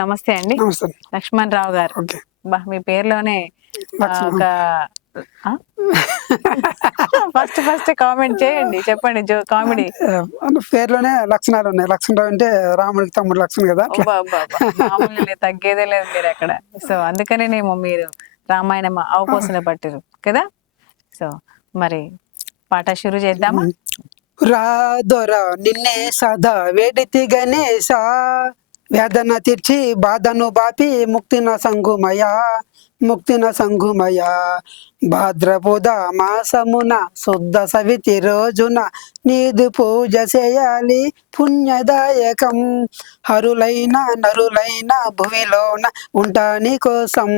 నమస్తే అండి. నమస్తే. లక్ష్మణ్ రావు గారు. ఓకే. మీ పేరులోనే లక్ష్మణ్. ఒక ఫస్ట్ కామెంట్ చేయండి. చెప్పండి కామెడీ. అంటే పేరులోనే లక్షణాలున్నాయి. లక్ష్మణరావు అంటే రాముడికి తమ్ముడు లక్ష్మణ్ గదా! అట్లా. అబ్బబ్బబ్బా! మామూలుగా లేదు, తగ్గేదే లేదు మీరక్కడ. సో, అందుకనేనేమో మీరు రామాయణం అవపోసన పట్టిర్రు కదా! సో, మరి పాట షురు చేద్దామా? రా దొర నిన్నే సదా వేడితి గణేశ, వేదన తీర్చి బాధను బాపి ముక్తిన సంగుమయ, ముక్తిన సంగుమయ. భాద్రపద మాసమున శుద్ధ సవితి రోజున నీదు పూజ చేయాలి పుణ్యదాయకం. హరులైన నరులైన భువిలోన ఉంటాని కోసం.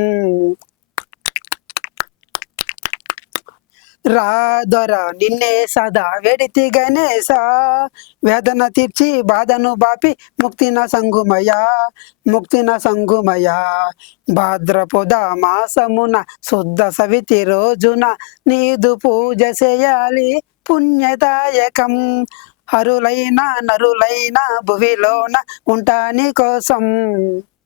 రా దొర నిన్నే సదా వేడితి గణేశ, వేదన తీర్చి బాధను బాపి ముక్తిన సంగుమయ, ముక్తిన సంగుమయ. భాద్రపద మాసమున శుద్ధ సవితి రోజున నీదు పూజ చేయాలి పుణ్యదాయకం. హరులైన నరులైన భువిలోన ఉంటాని కోసం.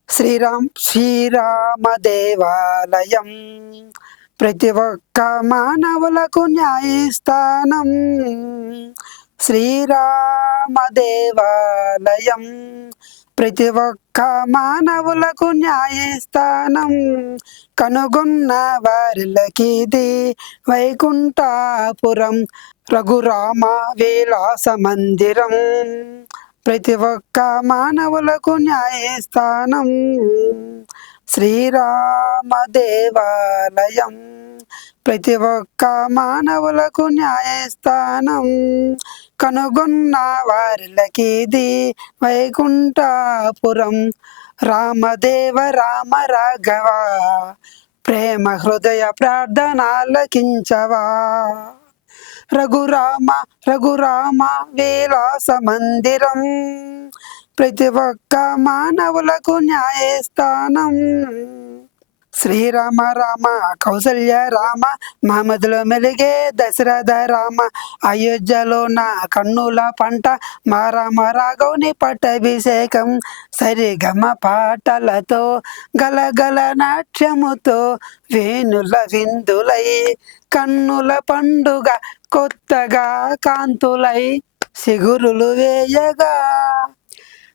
శ్రీరామ దేవాలయం ప్రతి ఒక్క మానవులకు న్యాయస్థానం. శ్రీరామ దేవాలయం ప్రతి ఒక్క మానవులకు న్యాయస్థానం. కనుగొన్న వారిలకిది వైకుంఠాపురం, రఘురామ విలాస మందిరం. ప్రతి ఒక్క మానవులకు న్యాయస్థానం. శ్రీరామ దేవాలయం ప్రతి ఒక్క మానవులకు న్యాయస్థానం. కనుగొన్న వారిలకిది వైకుంఠాపురం. రామదేవ రామ రాఘవ ప్రేమ హృదయ ప్రార్థనాలకించవా. రఘురామ రఘురామ విలాస మందిరం ప్రతి ఒక్క మానవులకు న్యాయస్థానం. శ్రీరామ రామ కౌసల్య రామ మహమ్మదులో మెలిగే దశరథ రామ. అయోధ్యలో నా కన్నుల పంట మా రామ రాఘవుని పట్టాభిషేకం. సరిగమ పాటలతో గలగల నాట్యముతో వేణుల విందులై కన్నుల పండుగ కొత్తగా కాంతులై సిగురులు వేయగా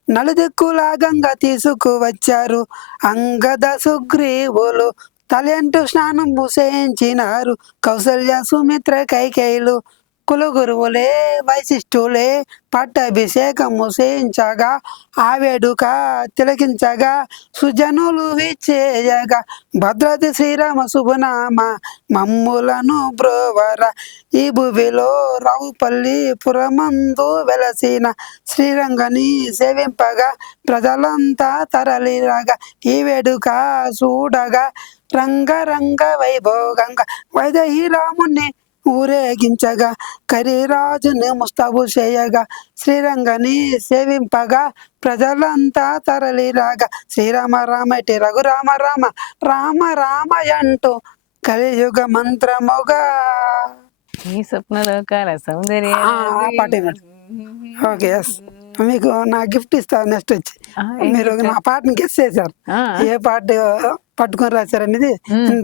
నలుదిక్కుల గంగ తీసుకువచ్చారు. అంగద సుగ్రీవులు తలంటు స్నానం చేయించినారు. కౌసల్య సుమిత్ర కైకేయులు కులగురువులే వైశిష్ఠులే పట్టాభిషేకము చేయించగా, ఆ వేడుక తిలకించగా సుజనులు విచ్చేయగా. భద్రాద్రి శ్రీరామ శుభనామ మమ్ములను బ్రోవర. ఈ భువిలో రావుపల్లి పురమందు వెలసిన శ్రీరంగని సేవింపగా ప్రజలంతా తరలిరాగా. ఈ వేడుక చూడగా రంగరంగ వైభోగంగా వైదేహి రాముని ఊరేగించగా, కరిరాజుని ముస్తాబు చేయగా, శ్రీరంగని సేవింపగా ప్రజలంతా తరలిరాగా. శ్రీరామ రామటి రఘురామ రామ రామ రామయంటూ కలియుగ మంత్రముగా. ఈ స్వప్నలోకాల సౌందర్య పాటే. ఓకే, మీకు నా గిఫ్ట్ ఇస్తా. నెక్స్ట్ వచ్చి మీరు నా పాటను గెస్ చేశారు. ఏ పాట పట్టుకొని రాశారు అనేది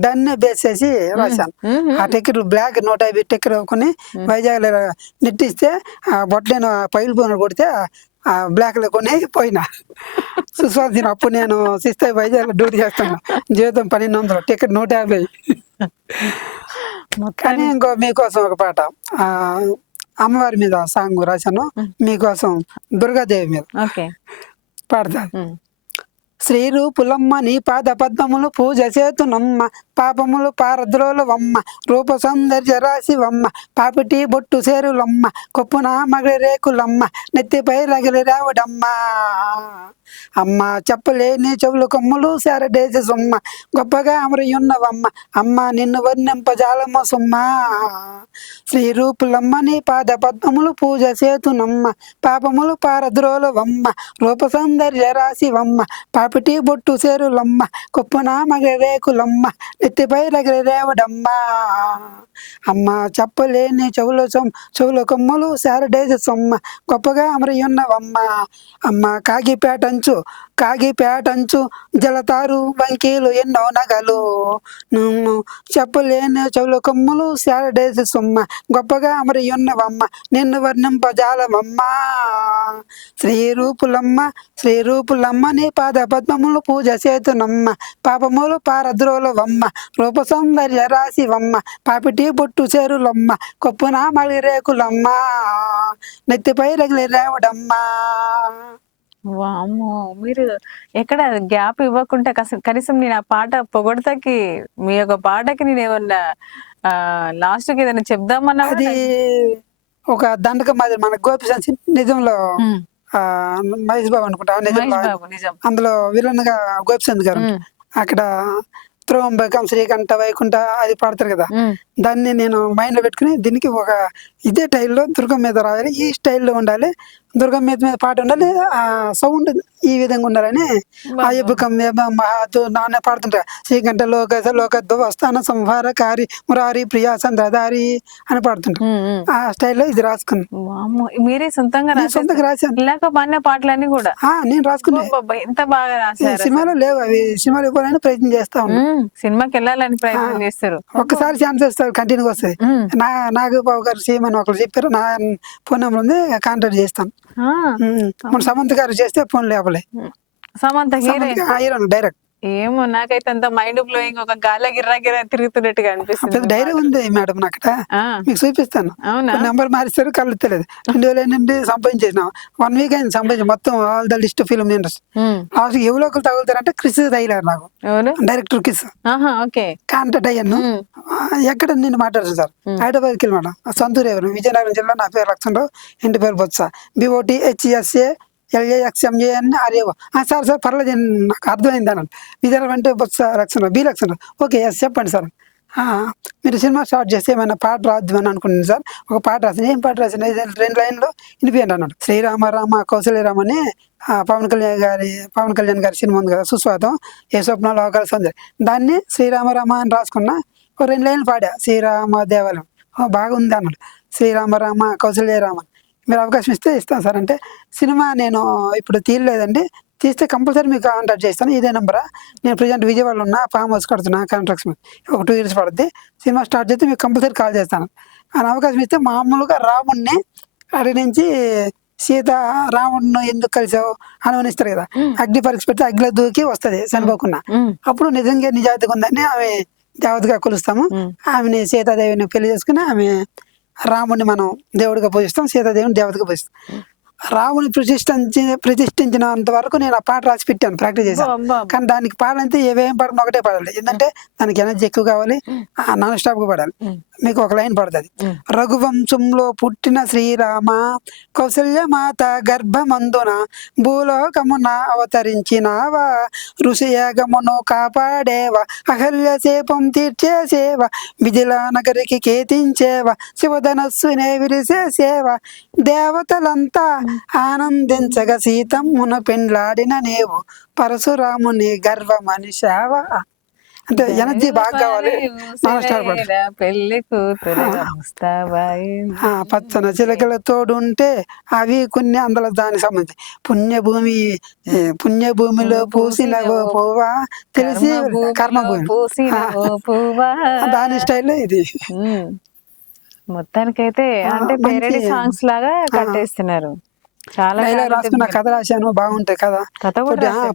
దాన్నే బేస్ చేసి రాశాను. ఆ టికెట్ బ్లాక్ 150 టికెట్ కొని వైజాగ్ నెట్టిస్తే ఆ బొట్లేను పైలు కొడితే ఆ బ్లాక్ లో కొని పోయినా. సుస్వాధీనం. అప్పుడు నేను సిస్తాయి వైజాగ్ డ్యూటీ చేస్తాను. జీవితం 1200, టికెట్ 150. కానీ ఇంకో మీకోసం ఒక పాట అమ్మవారి మీద సాంగ్ రాశాను. మీకోసం దుర్గాదేవి మీద పాడతాను. శ్రీరూపులమ్మ నీ పాద పద్మములు పూజ చేతునమ్మ, పాపములు పారద్రోలవమ్మ, రూప సౌందర్య రాశివమ్మ, పాపిటి బొట్టు సేరులమ్మ, కొప్పున మగలి రేకులమ్మ, నెత్తిపై రగిలి రావుడమ్మ. అమ్మ చెప్పలేని చెవులు కొమ్ములు శారడేసి సొమ్మ, గొప్పగా అమరియున్నవమ్మ. అమ్మ నిన్ను వర్ణింపజాలమ్మ సొమ్మ. శ్రీ రూపులమ్మ నీ పాద పద్మములు పూజ చేతునమ్మ పాపములు పారద్రోలవమ్మ రూప సౌందర్య రాశివమ్మ పాపిటి బొట్టు సేరులమ్మ కొప్పున మగరేకులమ్మ నెత్తిపై రగరేవడమ్మ అమ్మ చెప్పలేని చెవుల కొమ్ములు శారడేజ సొమ్మ గొప్పగా అమరయున్నవమ్మ అమ్మ కాగిపేటంచు జలతారు వంకీలు ఎన్నో నగలు నువ్వు చెప్పలేని చెవుల కొమ్ములు శారడేజ సొమ్మ గొప్పగా అమరయున్నవమ్మ నిన్ను వర్ణింపజాలమమ్మ శ్రీ రూపులమ్మ నీ పాద పద్మములు పూజ చేతునమ్మ పాపములు పారద్రోలవమ్మ రూప సౌందర్య రాశివమ్మ పాపిటి బొట్టు చేరులమ్మ కొప్పున మళ్ళీ రేకులమ్మ నెత్తిపై రగిలి రేవడమ్మా. వామ్మో! మీరు ఎక్కడ గ్యాప్ ఇవ్వకుండా కనీసం నేను ఆ పాట పొగడతకి మీ యొక్క పాటకి నేనేమన్నా లాస్ట్‌కి ఏదైనా చెప్దామన్నా అది ఒక దండకం మాదిరి మన గోపిచంద్ నిజంలో మహేష్ బాబు అనుకుంటా నిజంలో నిజం. అందులో విలన్ గా గోపిచంద్ గారు అక్కడ త్రోంబకం శ్రీకంఠ వైకుంఠ అది పాడతారు కదా, దాన్ని నేను మైండ్ లో పెట్టుకుని దీనికి ఒక ఇదే టైల్లో దుర్గం మీద రాయాలి, ఈ స్టైల్లో ఉండాలి, దుర్గం మీద పాట ఉండాలి, ఆ సౌండ్ ఈ విధంగా ఉండాలని ఆ ఎబ్బుకం మహాతు నాన్న పాడుతుంటా శ్రీకంఠ లోకస్థాన సంహారకారి మురారి ప్రియా చంద్రధారి అని పాడుతుంటా. ఆ స్టైల్లో ఇది రాసుకున్నాను. మీరే సొంతంగా రాశాను ఇలాగ పాడిన పాటలన్నీ కూడా నేను రాసుకున్నా. ఎంత బాగా రాశారు. సినిమాలో లేవు అవి, సినిమాలో ఇవ్వాలని ప్రయత్నం చేస్తా ఉన్నా. సినిమాకి వెళ్ళాలని ప్రయత్నం చేస్తారు. ఒక్కసారి ఛాన్స్ వస్తారు, కంటిన్యూ వస్తుంది. నాగబాబు గారు చేయమని ఒకరు చెప్పారు, నా ఫోన్ నెంబర్ ఉంది, కాంటాక్ట్ చేస్తాను. మన సమంత్ గారు చేస్తే ఫోన్ లేపలే. సమంత హీరో డైరెక్ట్ ఏమో నాకైతే అంత మైండ్ బ్లోయింగ్, ఒక గాలి గిర్రా తిరుగుతున్నట్టుగా అనిపిస్తుంది. డైరెక్ట్ ఉంది మేడం అక్కడ, మీకు చూపిస్తాను. నెంబర్ మారిస్తారు, కళ్ళు తెలియదు. 2000 నుండి సంపాదించేసిన 1 వీక్ అయింది సంపాదించి మొత్తం all the list film industry. Last ఎవరో ఒకరు తగులుతారంటే క్రిస్ తగిలారు నాకు, డైరెక్టర్ క్రిస్. కాంటాక్ట్ అయ్యాను. ఎక్కడ నేను మాట్లాడుతాను సార్, హైదరాబాద్కి వెళ్ళమాట, సొంతూరు ఎవరు, విజయనగరం జిల్లా, నా పేరు లక్ష్మణరావు, ఇంటి పేరు Botsa, BOTHSA LAXMAN RAO. Sir పర్లేదు నాకు అర్థమైంది అన్నాను. విజయనగరం అంటే బొత్స లక్ష్మణరావు, బి లక్ష్మణరావు. ఓకే చెప్పండి సార్, మీరు సినిమా స్టార్ట్ చేస్తే ఏమైనా పాట రాద్దామని అనుకుంటున్నాను సార్. ఒక పాట రాసిన, ఏం పాట రాసిన, 2 లైన్లో వినిపించండి అన్నాడు. శ్రీరామ రామ కౌశల్యరామ అని పవన్ కళ్యాణ్ గారి సినిమా ఉంది కదా, సుస్వాతం, ఏ స్వప్నాలు అవకాశం సంజయ్, దాన్ని శ్రీరామ రామ అని రాసుకున్నా. ఒక 2 లైన్లు పాడా, శ్రీరామ దేవాలయం, బాగుంది అన్నాడు. శ్రీరామ రామ కౌశల్యరామ, మీరు అవకాశం ఇస్తే ఇస్తాను సార్ అంటే, సినిమా నేను ఇప్పుడు తీయలేదండి, తీస్తే కంపల్సరీ మీకు కాంటాక్ట్ చేస్తాను, ఇదే నెంబరా, నేను ప్రజెంట్ విజయవాడలో ఉన్నా, ఫామ్ హౌస్ కడుతున్నా, కాంట్రాక్ట్స్ మీద ఒక 2 ఇయర్స్ పడుద్ది, సినిమా స్టార్ట్ చేస్తే మీకు కంపల్సరీ కాల్ చేస్తాను అని అవకాశం ఇస్తే, మామూలుగా రాముడిని అడి నుంచి సీత రాముడిని ఎందుకు కలిసావు అనుమానిస్తారు కదా, అగ్ని పరీక్ష పెడితే అగ్నిలో దూకి వస్తుంది చనిపోకుండా, అప్పుడు నిజంగా నిజాయితీగా ఉందని ఆమె దేవతగా కొలుస్తాము. ఆమెని సీతాదేవిని పెళ్లి చేసుకుని ఆమె రాముడిని మనం దేవుడిగా పూజిస్తాం, సీతాదేవిని దేవతగా పూజిస్తాం. రాముని ప్రతిష్ఠించినంత వరకు నేను ఆ పాట రాసి పెట్టాను, ప్రాక్టీస్ చేశాను. కానీ దానికి పాడాలంటే ఏవేం పాడడం ఒకటే పాడాలి, ఎందుకంటే దానికి ఎనర్జీ ఎక్కువ కావాలి, నాన్ స్టాప్ గా పాడాలి. మీకు ఒక లైన్ పడుతుంది, రఘువంశంలో పుట్టిన శ్రీరామ కౌసల్య మాత గర్భమందున భూలోకమున అవతరించినావా, ఋషియాగమును కాపాడేవా, అహల్య శాపం తీర్చేసేవా, మిథిలా నగరికి కేతించేవా, శివధనస్సునే విరిసేసేవా, దేవతలంతా ఆనందించగా సీతమ్మును పెండ్లాడిన నీవు పరశురాముని గర్వ మనిషావా. అంటే ఎనర్జీ బాగా కావాలి, పెళ్లి కూతురు పచ్చన చిలకల తోడుంటే అవి కొన్ని అందులో దానికి సంబంధించి పుణ్యభూమిలో పూసిన పువ్వా తెలిసి కర్మభూమి, దాని స్టైల్లో ఇది. మొత్తానికైతే అంటే పేరడీ సాంగ్స్ లాగా కట్టేస్తున్నారు. చాలా రాసుకున్న కథ రాశాను, బాగుంటాయి కదా.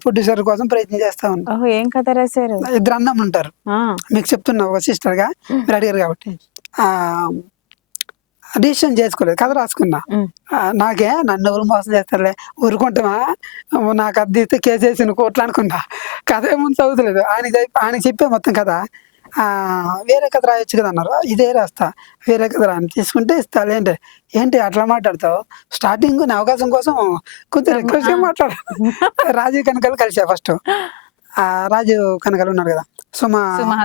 ప్రొడ్యూసర్ కోసం ప్రయత్నం చేస్తా ఉన్నా. ఏం కథ రాశారు? 2 అన్నలు ఉంటారు, మీకు చెప్తున్నా, ఒక సిస్టర్ గా మీరు అడిగారు కాబట్టి డిసిషన్ చేసుకోలేదు, కథ రాసుకున్నా. నాకే నన్ను ఎవరు మోసం చేస్తారులే, ఊరుకుంటామా, నాకు అద్దె ఇస్తే కేసేసిన కోట్లు అనుకున్నా. కథ ఏముంది చదువుతలేదు, ఆయనకి చెప్పే మొత్తం కథ. వేరే కథ రాయొచ్చు కదా అన్నారు, ఇదే రాస్తా, వేరే కథ రాని తీసుకుంటే ఇస్తా. ఏంటి అట్లా మాట్లాడతావు, స్టార్టింగ్ నా అవకాశం కోసం కొంచెం రిక్వెస్ట్ మాట్లాడు. రాజీవ్ కనకాలు కలిసా ఫస్ట్, రాజు కనకాలు ఉన్నారు కదా, సుమా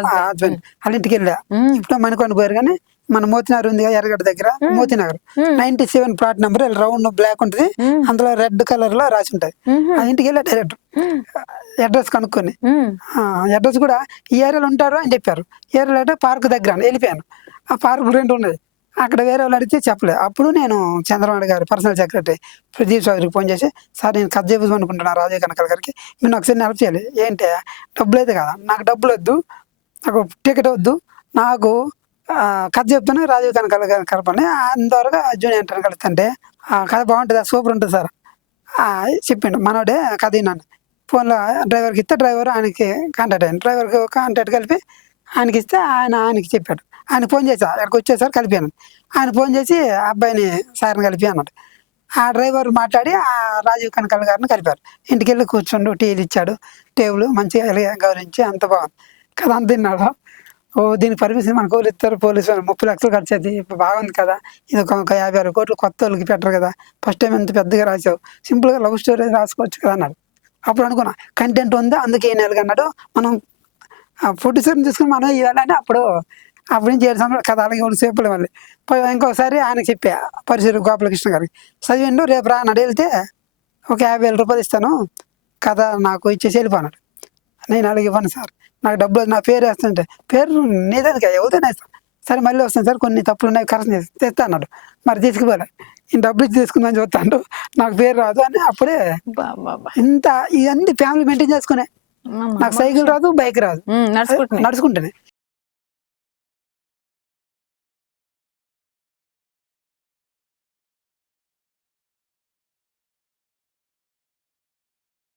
హస్బెండ్, వాళ్ళ ఇంటికి వెళ్ళా. ఇప్పుడు మణికొండ పోయారు కానీ మన మోతినగర్ ఉంది కదా ఎర్రగడ్డ దగ్గర Motinagar 97 plot number round block ఉంటుంది, అందులో రెడ్ కలర్ లో రాసి ఉంటది. ఆ ఇంటికి వెళ్ళా డైరెక్ట్ అడ్రస్ కనుక్కొని, అడ్రస్ కూడా ఈ ఏరియాలో ఉంటారు అని చెప్పారు. ఏరియాలో అంటే పార్క్ దగ్గర అని వెళ్ళిపోయాను. ఆ పార్క్ 2 ఉన్నాయి, అక్కడ వేరే వాళ్ళు అడిగితే చెప్పలేదు. అప్పుడు నేను చంద్రబాబు గారు పర్సనల్ సెక్రటరీ ప్రదీప్ చౌదరికి ఫోన్ చేసి, సార్ నేను కథ చెబుదాం అనుకుంటున్నాను రాజీవ్ కనకాల గారికి, మీరు నాకు ఒకసారి హెల్ప్ చేయాలి. ఏంటి డబ్బులు అయితే కదా, నాకు డబ్బులు వద్దు, నాకు టికెట్ వద్దు, నాకు కథ చెప్తాను రాజీవ్ కనకాల గారిని కలపండి, అంతవరకు జూనియర్ ఎన్టీఆర్ కలుస్తుంటే ఆ కథ బాగుంటుంది, సూపర్ ఉంటుంది సార్ చెప్పిండు. మనోడే కథ విన్నాను. ఫోన్లో డ్రైవర్కి ఇస్తే డ్రైవర్ ఆయనకి కాంటాక్ట్ అయ్యాను. డ్రైవర్కి కాంటాక్ట్ కలిపి ఆయనకి ఇస్తే ఆయనకి చెప్పాడు. ఆయన ఫోన్ చేసి అక్కడికి వచ్చేసారి కలిపాను. ఆయన ఫోన్ చేసి అబ్బాయిని సార్ని కలిపి అన్నాడు. ఆ డ్రైవర్ మాట్లాడి ఆ రాజీవ్ కనకాల గారిని కలిపారు. ఇంటికి వెళ్ళి కూర్చోండు, టీలు ఇచ్చాడు, టేబుల్ మంచిగా గౌరవించి అంత బాగుంది కదా. అంత తిన్నాడు. ఓ దీనికి పర్మిషన్ మనకు వాళ్ళు ఇస్తారు, పోలీసు 30 లక్షలు ఖర్చు అవుతుంది, ఇప్పుడు బాగుంది కదా, ఇది ఒక 56 కోట్లు కొత్త వాళ్ళకి పెట్టరు కదా, ఫస్ట్ టైం ఎంత పెద్దగా రాసావు, సింపుల్గా లవ్ స్టోరీ రాసుకోవచ్చు కదా అన్నాడు. అప్పుడు అనుకున్నా కంటెంట్ ఉందా, అందుకే ఈ నెలగా అన్నాడు. మనం ప్రొడ్యూసర్ని తీసుకుని మనం ఇవ్వాలని అప్పుడు నుంచి 7 సంవత్సరాలు కథ అలాగే ఉండి సేపులు మళ్ళీ ఇంకొకసారి ఆయనకి చెప్పా పరిశీలి గోపాలకృష్ణ గారికి, చదివిండు రేపు రా అన్నాడు. వెళ్తే ఒక 50,000 రూపాయలు ఇస్తాను కథ నాకు ఇచ్చేసి వెళ్ళిపోన్నాడు. నేను అలాగే ఇవ్వను సార్, నాకు డబ్బులు నా పేరు వేస్తుంటే, పేరు నీదేది కదా ఎవరితోనే వేస్తాను, సరే మళ్ళీ వస్తాను సార్, కొన్ని తప్పులు ఉన్నాయి కరెక్ట్ చేసి తెస్తా అన్నాడు. మరి తీసుకుపోలే, నేను డబ్బులు ఇచ్చి తీసుకుందని చూస్తాడు, నాకు పేరు రాదు అని. అప్పుడే ఇంత ఇవన్నీ ఫ్యామిలీ మెయింటైన్ చేసుకునే, నాకు సైకిల్ రాదు, బైక్ రాదు, నడుచుకుంటేనే